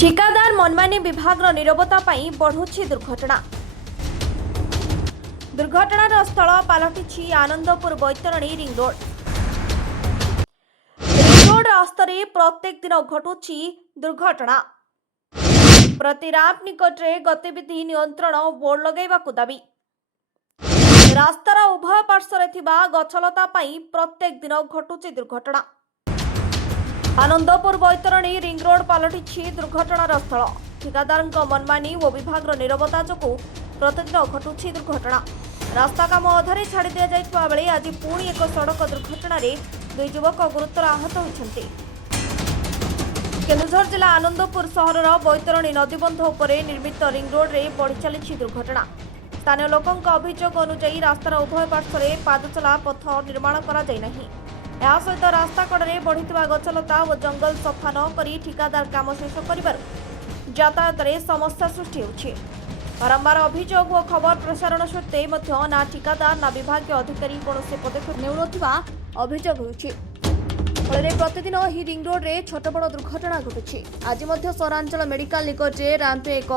ठिकादार मनमानी विभाग नीरवता बढ़ुछि दुर्घटना। दुर्घटनार स्थल पलटि Anandpur Baitarani ring road. Ring road रास्तार प्रत्येक दिन घटुछि दुर्घटना। प्रति रैंप निकटरे गतिविधि नियंत्रण बोर्ड लगाइबाकु दाबी। रास्तार उभय पार्श्वरे थिबा गछलता प्रत्येक दिन घटुछि दुर्घटना। आनंदपुर बैतरणी रिंग रोड पलटि दुर्घटनार स्थल। ठिकादार मनमानी और विभाग नीरवता जो प्रतिदिन घटुछि दुर्घटना। रास्ता काम अधारे छाड़ी दि जाइथिबा बेले आज पुणी एक सड़क दुर्घटना दुई युवक गुरुतर आहत होइछन्ति। केन्दुझर जिला आनंदपुर सहरर बैतरणी नदीबंध उपरे निर्मित रिंग रोड रे बढ़ी चली दुर्घटना। स्थानीय लोकंक अभियोग अनुसार रास्तार उभय पार्श्वरे पादचला पथ निर्माण करा जाय नाही। या सहित रास्ता कड़े बढ़िया गछलता और जंगल सफा न करी ठिकादार काम शेष कर यातायात समस्या सृष्टि होछि। बारंबार अभियोग और खबर प्रसारण सत्वे ना ठिकादार ना विभाग अधिकारी कौन पदक्षेप नेउनथिबा अभियोग होछि। फल प्रतिदिन ही रिंग रोड रे छोट बड़ दुर्घटना घटुछि। आज सहरांचल मेडिकल निकटे रैंप एक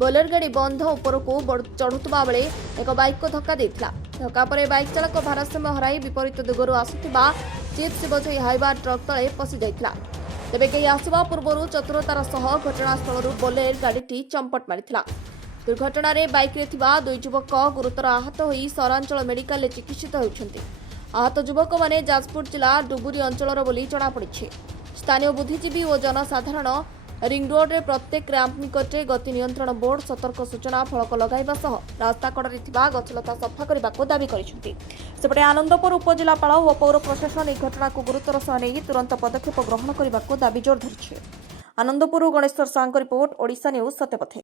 बोलेरो गाड़ी बंध उपरकू चढ़ुवा बेले एक बाइक को धक्का देइथिला। धक्का पर बाइक चालक भारसाम्य हराई विपरीत दिगरू आसुथिबा चिप्स बोझई हाइवा ट्रक तले पशि जाइथिला। तेबे कई आसवा पूर्व चतुरतार सह घटनास्थल बोलेरो गाड़ी चंपट मारिथिला। दुर्घटना रे बाइक रे थिबा दुई युवक गुरुतर आहत होई सहरांचल मेडिकल चिकित्सित होउछन्ति। आहत युवक माने जाजपुर जिला डुबुरी अंचलर बोली जଣାपड़िछि। स्थानीय बुद्धिजीवी और जनसाधारण रिंग रोड रे प्रत्येक रैंप निकटे गति नियंत्रण बोर्ड सतर्क सूचना फलक लगाइबा सह रास्ता कड़े थिबा गछलता सफा करबाको दाबी करिसेंति। सेपटे आनंदपुर उपजिलापाल और पौर प्रशासन এই घटनाको गुरुतर सह नै तुरंत पदक्षेप ग्रहण करबाको दाबी जोर धरिछि। आनंदपुर गणेश्वर साहଙ୍କ रिपोर्ट ओडिशा न्यूज सत्यपथे।